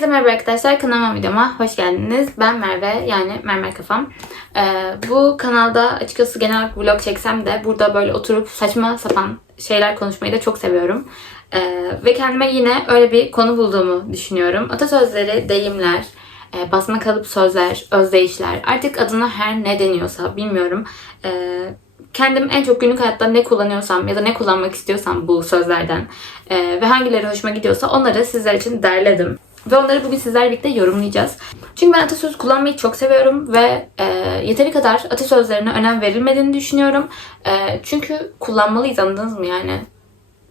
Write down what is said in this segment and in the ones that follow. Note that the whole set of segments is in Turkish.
Herkese merhaba arkadaşlar. Kanalıma videoma hoş geldiniz. Ben Merve yani Mermer Kafam. Ee, bu kanalda açıkçası genel olarak vlog çeksem de burada böyle oturup saçma sapan şeyler konuşmayı da çok seviyorum. Ee, ve kendime yine öyle bir konu bulduğumu düşünüyorum. Atasözleri, deyimler, e, basma kalıp sözler, özdeyişler artık adına her ne deniyorsa bilmiyorum. Ee, kendim en çok günlük hayatta ne kullanıyorsam ya da ne kullanmak istiyorsam bu sözlerden e, ve hangileri hoşuma gidiyorsa onları sizler için derledim. Ve onları bugün sizlerle birlikte yorumlayacağız. Çünkü ben atasöz kullanmayı çok seviyorum ve e, yeteri kadar atasözlerine önem verilmediğini düşünüyorum. E, çünkü kullanmalıyız anladınız mı yani?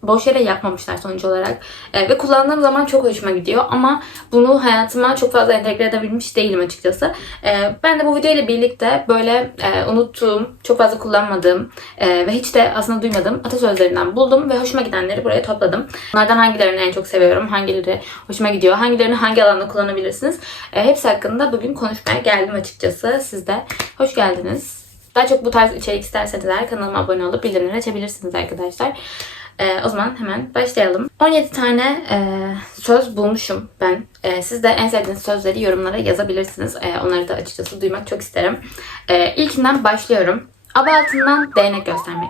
Boş yere yapmamışlar sonuç olarak. E, ve kullandığım zaman çok hoşuma gidiyor ama bunu hayatıma çok fazla entegre edebilmiş değilim açıkçası. E, ben de bu video ile birlikte böyle e, unuttuğum, çok fazla kullanmadığım e, ve hiç de aslında duymadığım atasözlerinden buldum ve hoşuma gidenleri buraya topladım. Bunlardan hangilerini en çok seviyorum, hangileri hoşuma gidiyor, hangilerini hangi alanda kullanabilirsiniz. E, hepsi hakkında bugün konuşmaya geldim açıkçası. Siz de hoş geldiniz. Daha çok bu tarz içerik isterseniz kanalıma abone olup bildirimleri açabilirsiniz arkadaşlar. Ee, o zaman hemen başlayalım. 17 tane e, söz bulmuşum ben. E, siz de en sevdiğiniz sözleri yorumlara yazabilirsiniz. E, onları da açıkçası duymak çok isterim. E, ilkinden başlıyorum. Aba altından değnek göstermek.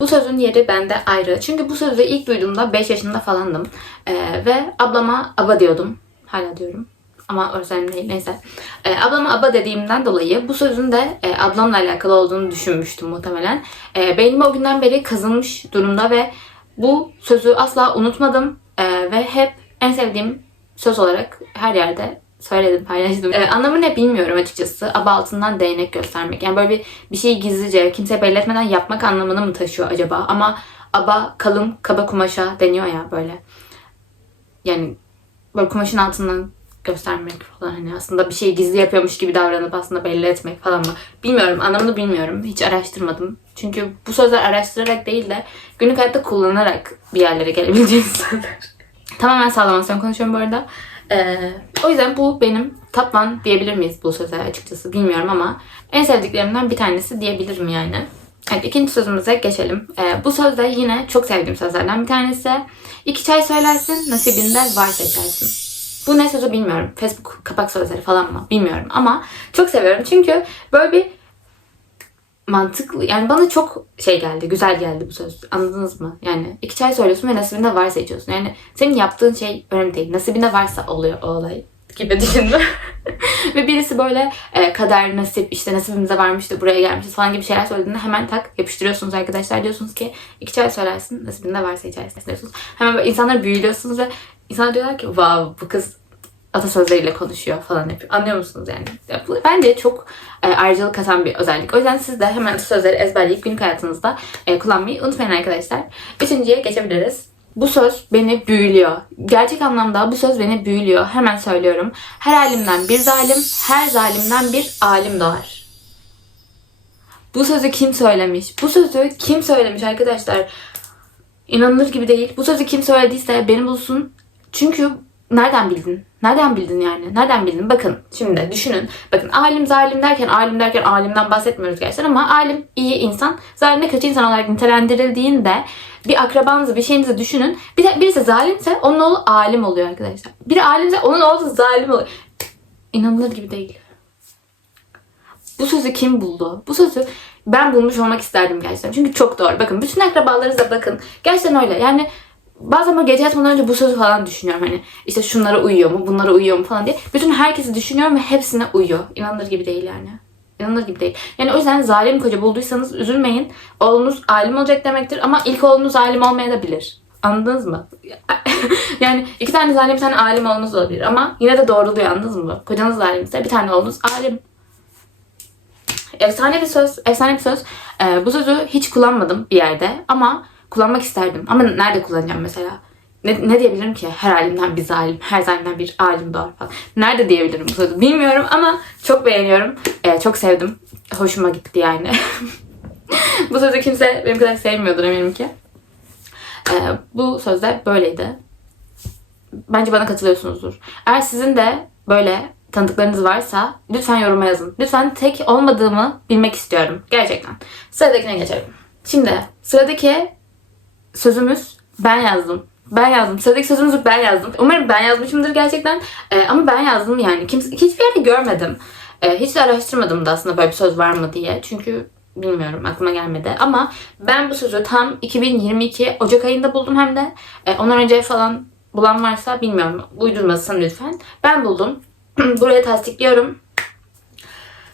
Bu sözün yeri bende ayrı. Çünkü bu sözü ilk duyduğumda 5 yaşında falandım. E, ve ablama aba diyordum. Hala diyorum. Ama orası önemli değil. Neyse. E, ablama aba dediğimden dolayı bu sözün de e, ablamla alakalı olduğunu düşünmüştüm muhtemelen. E, beynime o günden beri kazınmış durumda ve bu sözü asla unutmadım. E, ve hep en sevdiğim söz olarak her yerde söyledim, paylaştım. Ee, anlamı ne bilmiyorum açıkçası. Aba altından değnek göstermek. Yani böyle bir, bir şeyi gizlice, kimseye belli etmeden yapmak anlamını mı taşıyor acaba? Ama aba kalın kaba kumaşa deniyor ya böyle. Yani böyle kumaşın altından göstermek falan hani aslında bir şeyi gizli yapıyormuş gibi davranıp aslında belli etmek falan mı? Bilmiyorum anlamını bilmiyorum. Hiç araştırmadım. Çünkü bu sözler araştırarak değil de günlük hayatta kullanarak bir yerlere gelebileceğiniz sözler. Tamamen sallamasyon konuşuyorum bu arada. Ee, o yüzden bu benim top one diyebilir miyiz bu söze açıkçası bilmiyorum ama en sevdiklerimden bir tanesi diyebilirim yani. Evet ikinci sözümüze geçelim. Ee, bu söz de yine çok sevdiğim sözlerden bir tanesi. İki çay söylersin, nasibinde var seçersin. Bu ne sözü bilmiyorum. Facebook kapak sözleri falan mı? Bilmiyorum ama çok seviyorum. Çünkü böyle bir mantıklı yani bana çok şey geldi güzel geldi bu söz. Anladınız mı? Yani iki çay söylüyorsun ve nasibinde varsa içiyorsun yani senin yaptığın şey önemli değil. Nasibinde varsa oluyor o olay gibi düşündüm. Ve birisi böyle e, kader nasip işte nasibimize varmış da buraya gelmişiz falan gibi şeyler söylediğinde hemen tak yapıştırıyorsunuz arkadaşlar. Diyorsunuz ki iki çay söylersin nasibinde varsa içersin diyorsunuz hemen böyle insanları büyülüyorsunuz ve insanlar diyorlar ki wow bu kız atasözleriyle konuşuyor falan yapıyor. Anlıyor musunuz yani? Ya bu bence çok e, ayrıcalık katan bir özellik. O yüzden siz de hemen sözleri ezberleyip günlük hayatınızda e, kullanmayı unutmayın arkadaşlar. Üçüncüye geçebiliriz. Bu söz beni büyülüyor. Gerçek anlamda bu söz beni büyülüyor. Hemen söylüyorum. Her alimden bir zalim, her zalimden bir alim doğar. Bu sözü kim söylemiş? Bu sözü kim söylemiş arkadaşlar? İnanılır gibi değil. Bu sözü kim söylediyse beni bulsun. Çünkü nereden bildin? Nereden bildin yani? Nereden bildin? Bakın şimdi düşünün. Bakın alim zalim derken alim derken alimden bahsetmiyoruz gerçekten ama alim iyi insan. Zalim de kötü insan olarak nitelendirildiğinde bir akrabanızı bir şeyinizi düşünün. Bir de birisi zalimse onun oğlu alim oluyor arkadaşlar. Biri alimse onun oğlu zalim oluyor. İnanılır gibi değil. Bu sözü kim buldu? Bu sözü ben bulmuş olmak isterdim gerçekten. Çünkü çok doğru. Bakın bütün akrabalarınıza bakın. Gerçekten öyle. Yani bazen böyle gece yatmadan önce bu sözü falan düşünüyorum. Hani işte şunlara uyuyor mu, bunlara uyuyor mu falan diye. Bütün herkesi düşünüyorum ve hepsine uyuyor. İnanılır gibi değil yani. İnanılır gibi değil. Yani o yüzden zalim koca bulduysanız üzülmeyin. Oğlunuz alim olacak demektir ama ilk oğlunuz alim olmayabilir. Anladınız mı? yani iki tane zalim bir tane alim oğlunuz olabilir ama yine de doğruluyor anladınız mı? Kocanız zalimse bir tane oğlunuz alim. Efsane bir söz, efsane bir söz. Ee, bu sözü hiç kullanmadım bir yerde ama kullanmak isterdim. Ama nerede kullanacağım mesela? Ne, ne diyebilirim ki? Her alimden bir zalim, her zalimden bir alim doğar falan. Nerede diyebilirim bu sözü bilmiyorum ama çok beğeniyorum. Ee, çok sevdim. Hoşuma gitti yani. bu sözü kimse benim kadar sevmiyordur eminim ki. Ee, bu sözde böyleydi. Bence bana katılıyorsunuzdur. Eğer sizin de böyle tanıdıklarınız varsa lütfen yoruma yazın. Lütfen tek olmadığımı bilmek istiyorum. Gerçekten. Sıradakine geçelim. Şimdi sıradaki sözümüz ben yazdım. Ben yazdım. Sıradaki sözümüzü ben yazdım. Umarım ben yazmışımdır gerçekten. Ee, ama ben yazdım yani. Kimse, hiçbir yerde görmedim. Ee, hiç de araştırmadım da aslında böyle bir söz var mı diye. Çünkü bilmiyorum aklıma gelmedi. Ama ben bu sözü tam 2022 Ocak ayında buldum hem de. Ee, ondan önce falan bulan varsa bilmiyorum. Uydurmasın lütfen. Ben buldum. Buraya tasdikliyorum.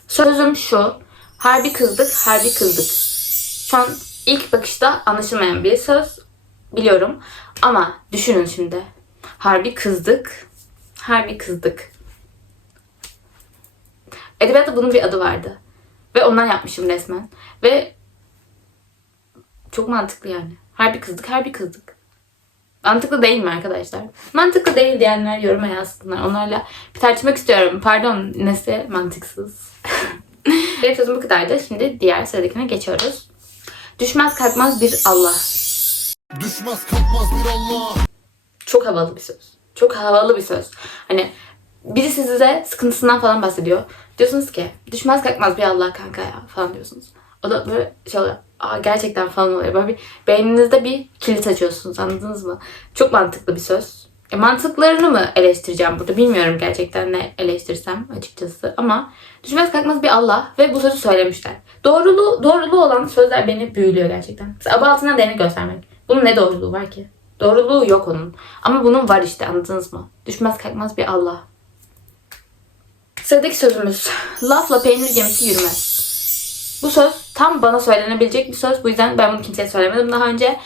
Sözüm şu. Harbi kızdık, harbi kızdık. Şu an ilk bakışta anlaşılmayan bir söz biliyorum. Ama düşünün şimdi. Harbi kızdık, harbi kızdık. Edebiyatta bunun bir adı vardı. Ve ondan yapmışım resmen. Ve çok mantıklı yani. Harbi kızdık, harbi kızdık. Mantıklı değil mi arkadaşlar? Mantıklı değil diyenler yoruma yazsınlar. Onlarla bir tartışmak istiyorum. Pardon, nesi mantıksız. Benim sözüm bu kadardı. Şimdi diğer sıradakine geçiyoruz. Düşmez kalkmaz bir Allah. Düşmez kalkmaz bir Allah Çok havalı bir söz. Çok havalı bir söz. Hani biri size sıkıntısından falan bahsediyor. Diyorsunuz ki düşmez kalkmaz bir Allah kanka ya falan diyorsunuz. O da böyle şey oluyor. Aa, gerçekten falan oluyor. Böyle bir beyninizde bir kilit açıyorsunuz anladınız mı? Çok mantıklı bir söz. E, mantıklarını mı eleştireceğim burada bilmiyorum gerçekten ne eleştirsem açıkçası ama düşmez kalkmaz bir Allah ve bu sözü söylemişler. Doğruluğu, doğruluğu olan sözler beni büyülüyor gerçekten. Mesela aba altından değnek göstermek. Bunun ne doğruluğu var ki? Doğruluğu yok onun. Ama bunun var işte anladınız mı? Düşmez kalkmaz bir Allah. Sıradaki sözümüz. Lafla peynir gemisi yürümez. Bu söz tam bana söylenebilecek bir söz. Bu yüzden ben bunu kimseye söylemedim daha önce.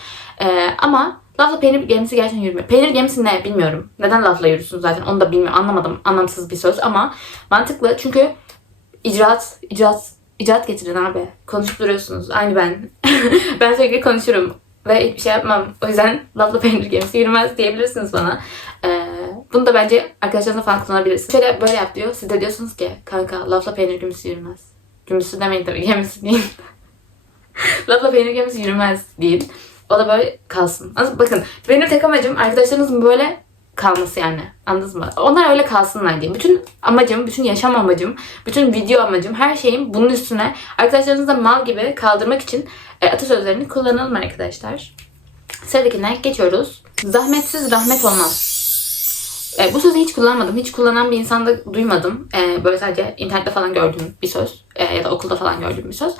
Ee, ama lafla peynir gemisi gerçekten yürümüyor. Peynir gemisi ne bilmiyorum. Neden lafla yürürsün zaten onu da bilmiyorum. Anlamadım. Anlamsız bir söz ama mantıklı. Çünkü icraat, icraat, icraat getirin abi. Konuşup duruyorsunuz. Aynı ben. ben sürekli konuşurum ve hiçbir şey yapmam. O yüzden lafla peynir gemisi yürümez diyebilirsiniz bana. Ee, bunu da bence arkadaşlarınızla falan kullanabilirsiniz. Şöyle böyle yap diyor. Siz de diyorsunuz ki kanka lafla peynir gemisi yürümez. Gemisi demeyin tabii gemisi değil. lafla peynir gemisi yürümez deyin. O da böyle kalsın. Bakın benim tek amacım arkadaşlarınızın böyle kalması yani. Anladınız mı? Onlar öyle kalsınlar diye. Bütün amacım, bütün yaşam amacım, bütün video amacım, her şeyim bunun üstüne arkadaşlarınızı mal gibi kaldırmak için e, atasözlerini kullanalım arkadaşlar. Sıradakine geçiyoruz. Zahmetsiz rahmet olmaz. E, bu sözü hiç kullanmadım. Hiç kullanan bir insan da duymadım. E, böyle sadece internette falan gördüğüm bir söz. E, ya da okulda falan gördüğüm bir söz.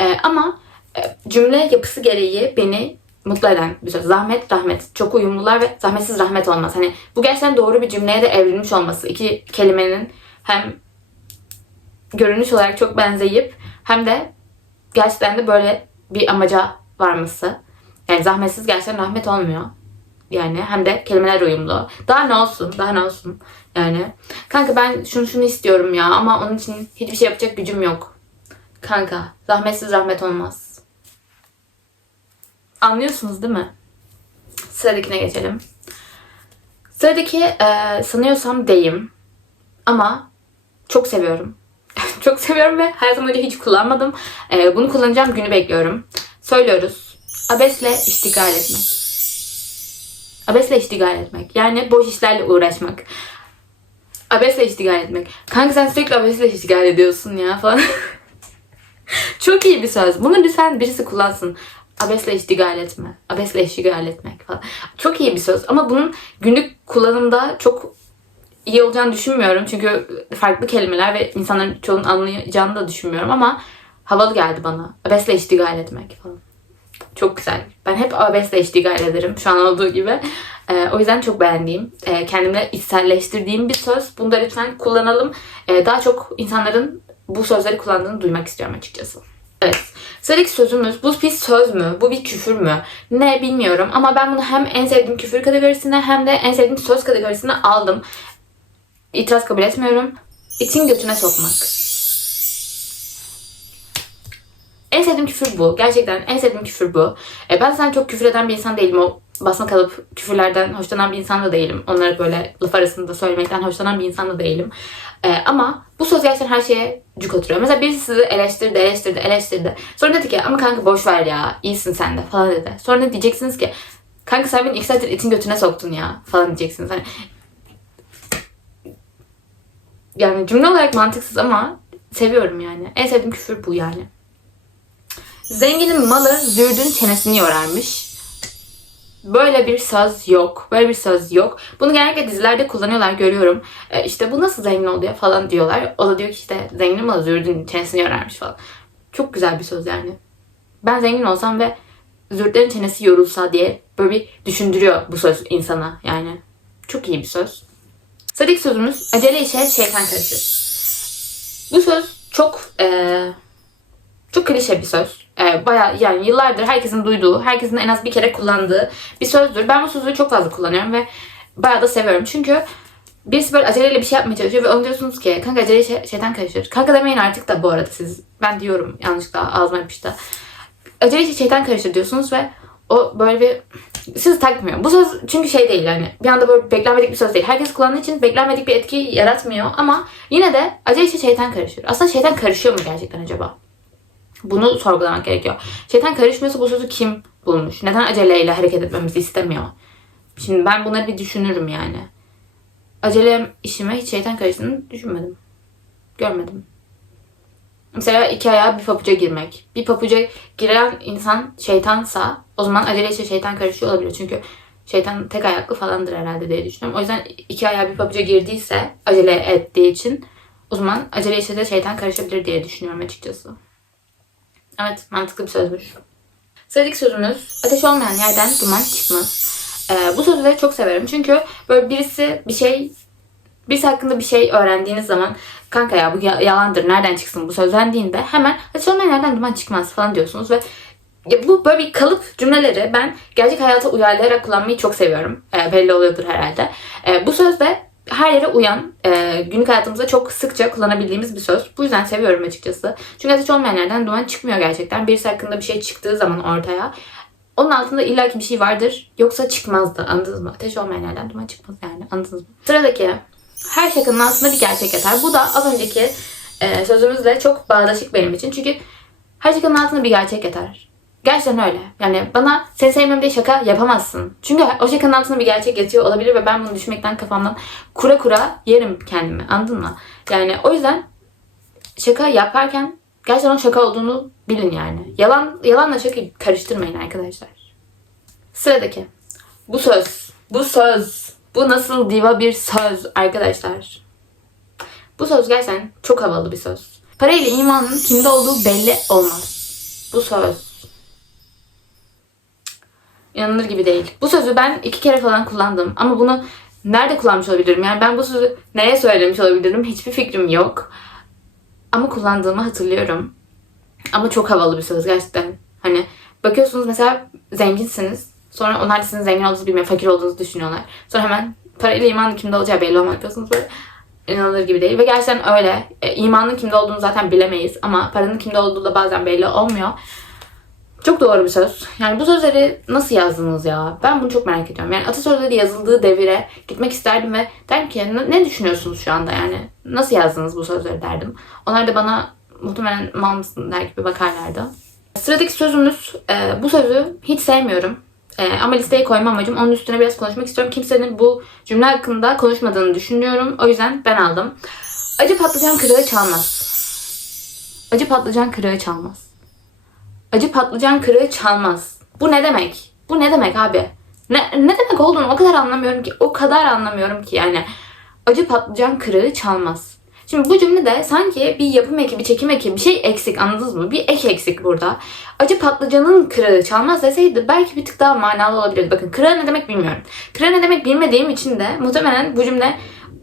E, ama e, cümle yapısı gereği beni mutlu eden bir söz. Zahmet, rahmet. Çok uyumlular ve zahmetsiz rahmet olmaz. Hani bu gerçekten doğru bir cümleye de evrilmiş olması. İki kelimenin hem görünüş olarak çok benzeyip hem de gerçekten de böyle bir amaca varması. Yani zahmetsiz gerçekten rahmet olmuyor. Yani hem de kelimeler uyumlu. Daha ne olsun, daha ne olsun. Yani kanka ben şunu şunu istiyorum ya ama onun için hiçbir şey yapacak gücüm yok. Kanka zahmetsiz rahmet olmaz. Anlıyorsunuz değil mi? Sıradakine geçelim. Sıradaki e, sanıyorsam deyim. Ama çok seviyorum. çok seviyorum ve hayatım boyunca hiç kullanmadım. E, bunu kullanacağım günü bekliyorum. Söylüyoruz. Abesle iştigal etmek. Abesle iştigal etmek. Yani boş işlerle uğraşmak. Abesle iştigal etmek. Kanka sen sürekli abesle iştigal ediyorsun ya falan. Çok iyi bir söz. Bunu lütfen birisi kullansın. Abesle iştigal etme. Abesle iştigal etmek falan. Çok iyi bir söz ama bunun günlük kullanımda çok iyi olacağını düşünmüyorum. Çünkü farklı kelimeler ve insanların çoğunun anlayacağını da düşünmüyorum ama havalı geldi bana. Abesle iştigal etmek falan. Çok güzel. Ben hep abesle iştigal ederim şu an olduğu gibi. Ee, o yüzden çok beğendiğim, e, kendimle içselleştirdiğim bir söz. Bunu da lütfen kullanalım. Ee, daha çok insanların bu sözleri kullandığını duymak istiyorum açıkçası. Evet. Sıradaki sözümüz bu bir söz mü? Bu bir küfür mü? Ne bilmiyorum ama ben bunu hem en sevdiğim küfür kategorisine hem de en sevdiğim söz kategorisine aldım. İtiraz kabul etmiyorum. İçin götüne sokmak. En sevdiğim küfür bu. Gerçekten en sevdiğim küfür bu. E, ben zaten çok küfür eden bir insan değilim. O basma kalıp küfürlerden hoşlanan bir insan da değilim. Onları böyle laf arasında söylemekten hoşlanan bir insan da değilim. E, ama bu söz her şeye cuk oturuyor. Mesela birisi sizi eleştirdi, eleştirdi, eleştirdi. Sonra dedi ki ama kanka boş ver ya, iyisin sen de falan dedi. Sonra ne diyeceksiniz ki kanka sen beni iki saattir itin götüne soktun ya falan diyeceksiniz. Hani yani cümle olarak mantıksız ama seviyorum yani. En sevdiğim küfür bu yani. Zenginin malı zürdün çenesini yorarmış. Böyle bir söz yok. Böyle bir söz yok. Bunu genellikle dizilerde kullanıyorlar görüyorum. E, işte bu nasıl zengin oldu ya falan diyorlar. O da diyor ki işte zengin mi zürdün çenesini yorarmış falan. Çok güzel bir söz yani. Ben zengin olsam ve zürtlerin çenesi yorulsa diye böyle bir düşündürüyor bu söz insana yani. Çok iyi bir söz. Sıradaki sözümüz acele işe şeytan karışır. Bu söz çok eee, çok klişe bir söz. Ee, Baya yani yıllardır herkesin duyduğu, herkesin en az bir kere kullandığı bir sözdür. Ben bu sözü çok fazla kullanıyorum ve bayağı da seviyorum. Çünkü birisi böyle aceleyle bir şey yapmaya çalışıyor ve diyorsunuz ki kanka acele şey, şeytan karışır. Kanka demeyin artık da bu arada siz. Ben diyorum yanlışlıkla ağzıma yapıştı. Acele işe şeytan karışır diyorsunuz ve o böyle bir siz takmıyor. Bu söz çünkü şey değil yani bir anda böyle beklenmedik bir söz değil. Herkes kullandığı için beklenmedik bir etki yaratmıyor ama yine de acele işe şeytan karışır. Aslında şeytan karışıyor mu gerçekten acaba? Bunu sorgulamak gerekiyor. Şeytan karışmıyorsa bu sözü kim bulmuş? Neden aceleyle hareket etmemizi istemiyor? Şimdi ben bunları bir düşünürüm yani. Acele işime hiç şeytan karıştığını düşünmedim. Görmedim. Mesela iki ayağa bir papuca girmek. Bir papuca giren insan şeytansa o zaman acele işe şeytan karışıyor olabilir. Çünkü şeytan tek ayaklı falandır herhalde diye düşünüyorum. O yüzden iki ayağa bir papuca girdiyse acele ettiği için o zaman acele işe de şeytan karışabilir diye düşünüyorum açıkçası. Evet mantıklı bir sözmüş. Sıradaki sözümüz ateş olmayan yerden duman çıkmaz. Ee, bu sözü de çok severim. Çünkü böyle birisi bir şey birisi hakkında bir şey öğrendiğiniz zaman kanka ya bu ya- yalandır nereden çıksın bu sözlendiğinde hemen ateş olmayan yerden duman çıkmaz falan diyorsunuz ve ya bu böyle bir kalıp cümleleri ben gerçek hayata uyarlayarak kullanmayı çok seviyorum. Ee, belli oluyordur herhalde. Ee, bu söz de her yere uyan, e, günlük hayatımızda çok sıkça kullanabildiğimiz bir söz. Bu yüzden seviyorum açıkçası. Çünkü ateş olmayan yerden duman çıkmıyor gerçekten. Birisi hakkında bir şey çıktığı zaman ortaya onun altında illaki bir şey vardır. Yoksa çıkmazdı. Anladınız mı? Ateş olmayan yerden duman çıkmaz yani. Anladınız mı? Sıradaki her şakanın altında bir gerçek yatar. Bu da az önceki e, sözümüzle çok bağdaşık benim için. Çünkü her şakanın altında bir gerçek yatar. Gerçekten öyle. Yani bana seni sevmiyorum diye şaka yapamazsın. Çünkü o şakanın altında bir gerçek yatıyor olabilir ve ben bunu düşmekten kafamdan kura kura yerim kendimi. Anladın mı? Yani o yüzden şaka yaparken gerçekten onun şaka olduğunu bilin yani. Yalan yalanla şakayı karıştırmayın arkadaşlar. Sıradaki. Bu söz. Bu söz. Bu nasıl diva bir söz arkadaşlar. Bu söz gerçekten çok havalı bir söz. Parayla imanın kimde olduğu belli olmaz. Bu söz. İnanılır gibi değil. Bu sözü ben iki kere falan kullandım. Ama bunu nerede kullanmış olabilirim? Yani ben bu sözü neye söylemiş olabilirim? Hiçbir fikrim yok. Ama kullandığımı hatırlıyorum. Ama çok havalı bir söz gerçekten. Hani bakıyorsunuz mesela zenginsiniz. Sonra onlar da sizin zengin olduğunuzu bilmiyor, fakir olduğunuzu düşünüyorlar. Sonra hemen parayla imanın kimde olacağı belli olmak diyorsunuz böyle. İnanılır gibi değil. Ve gerçekten öyle. E, imanın kimde olduğunu zaten bilemeyiz. Ama paranın kimde olduğu da bazen belli olmuyor. Çok doğru bir söz. Yani bu sözleri nasıl yazdınız ya? Ben bunu çok merak ediyorum. Yani atasözleri yazıldığı devire gitmek isterdim ve derim ki ne, düşünüyorsunuz şu anda yani? Nasıl yazdınız bu sözleri derdim. Onlar da bana muhtemelen mal mısın der gibi bakarlardı. Sıradaki sözümüz e, bu sözü hiç sevmiyorum. E, ama listeye koyma amacım onun üstüne biraz konuşmak istiyorum. Kimsenin bu cümle hakkında konuşmadığını düşünüyorum. O yüzden ben aldım. Acı patlıcan kırığı çalmaz. Acı patlıcan kırığı çalmaz. Acı patlıcan kırığı çalmaz. Bu ne demek? Bu ne demek abi? Ne, ne demek olduğunu o kadar anlamıyorum ki. O kadar anlamıyorum ki yani. Acı patlıcan kırığı çalmaz. Şimdi bu cümlede sanki bir yapım eki, bir çekim eki, bir şey eksik anladınız mı? Bir ek eksik burada. Acı patlıcanın kırığı çalmaz deseydi belki bir tık daha manalı olabilirdi. Bakın kırığı ne demek bilmiyorum. Kırığı ne demek bilmediğim için de muhtemelen bu cümle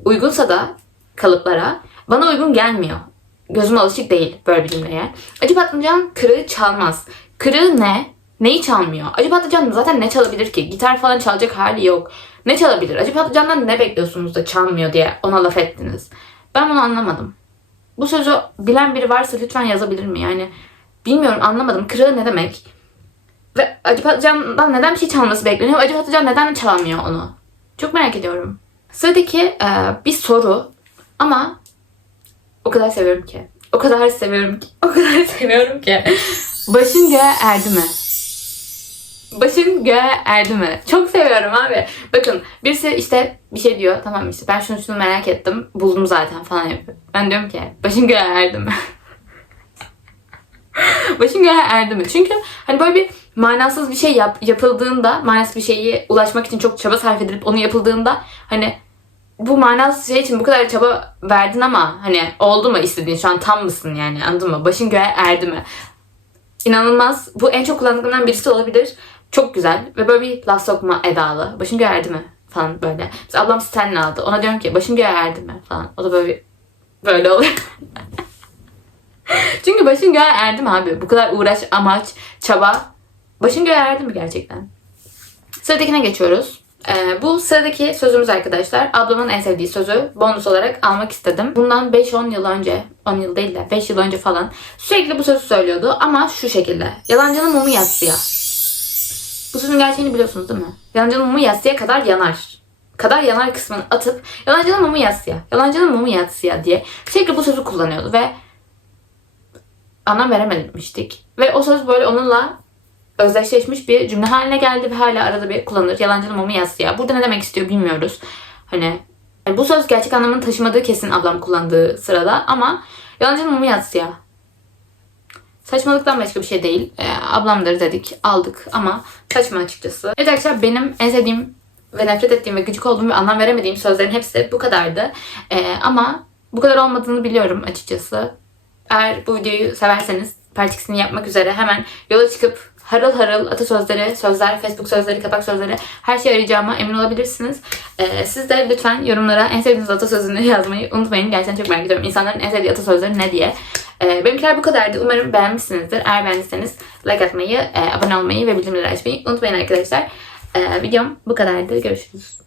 uygunsa da kalıplara bana uygun gelmiyor. Gözüm alışık değil böyle bir cümleye. Acı patlıcan kırığı çalmaz. Kırığı ne? Neyi çalmıyor? Acı patlıcan zaten ne çalabilir ki? Gitar falan çalacak hali yok. Ne çalabilir? Acı patlıcandan ne bekliyorsunuz da çalmıyor diye ona laf ettiniz. Ben bunu anlamadım. Bu sözü bilen biri varsa lütfen yazabilir mi? Yani bilmiyorum anlamadım. Kırığı ne demek? Ve acı patlıcandan neden bir şey çalması bekleniyor? Acı patlıcan neden çalamıyor onu? Çok merak ediyorum. Sıradaki e, bir soru ama o kadar seviyorum ki. O kadar seviyorum ki. O kadar seviyorum ki. Başın göğe erdi mi? Başın göğe erdi mi? Çok seviyorum abi. Bakın birisi işte bir şey diyor. Tamam işte ben şunu şunu merak ettim. Buldum zaten falan yapıyor. Ben diyorum ki başın göğe erdi mi? Başın göğe erdi mi? Çünkü hani böyle bir manasız bir şey yap, yapıldığında, manasız bir şeyi ulaşmak için çok çaba sarf edilip onu yapıldığında hani bu manasız şey için bu kadar çaba verdin ama hani oldu mu istediğin şu an tam mısın yani anladın mı? Başın göğe erdi mi? İnanılmaz. Bu en çok kullandığımdan birisi olabilir. Çok güzel ve böyle bir laf sokma edalı. Başın göğe erdi mi? Falan böyle. Mesela ablam Stanley aldı. Ona diyorum ki başın göğe erdi mi? Falan. O da böyle böyle oluyor. Çünkü başın göğe erdi mi abi? Bu kadar uğraş, amaç, çaba. Başın göğe erdi mi gerçekten? Sıradakine geçiyoruz. Ee, bu sıradaki sözümüz arkadaşlar. Ablamın en sevdiği sözü bonus olarak almak istedim. Bundan 5-10 yıl önce, 10 yıl değil de 5 yıl önce falan sürekli bu sözü söylüyordu ama şu şekilde. Yalancının mumu yatsıya. Bu sözün gerçeğini biliyorsunuz değil mi? Yalancının mumu yatsıya kadar yanar. Kadar yanar kısmını atıp yalancının mumu yatsıya, yalancının mumu yatsıya diye sürekli bu sözü kullanıyordu ve anlam verememiştik. Ve o söz böyle onunla özdeşleşmiş bir cümle haline geldi ve hala arada bir kullanılır. Yalancının mumu yatsıya. Burada ne demek istiyor bilmiyoruz. Hani yani bu söz gerçek anlamını taşımadığı kesin ablam kullandığı sırada ama yalancının mumu yatsıya. Saçmalıktan başka bir şey değil. Ee, ablamdır dedik, aldık ama saçma açıkçası. Evet arkadaşlar benim en sevdiğim ve nefret ettiğim ve gıcık olduğum ve anlam veremediğim sözlerin hepsi bu kadardı. Ee, ama bu kadar olmadığını biliyorum açıkçası. Eğer bu videoyu severseniz part ikisini yapmak üzere hemen yola çıkıp harıl harıl atasözleri, sözler, Facebook sözleri, kapak sözleri her şey arayacağıma emin olabilirsiniz. Ee, siz de lütfen yorumlara en sevdiğiniz atasözünü yazmayı unutmayın. Gerçekten çok merak ediyorum insanların en sevdiği atasözleri ne diye. Ee, benimkiler bu kadardı. Umarım beğenmişsinizdir. Eğer beğendiyseniz like atmayı, e, abone olmayı ve bildirimleri açmayı unutmayın arkadaşlar. Ee, videom bu kadardı. Görüşürüz.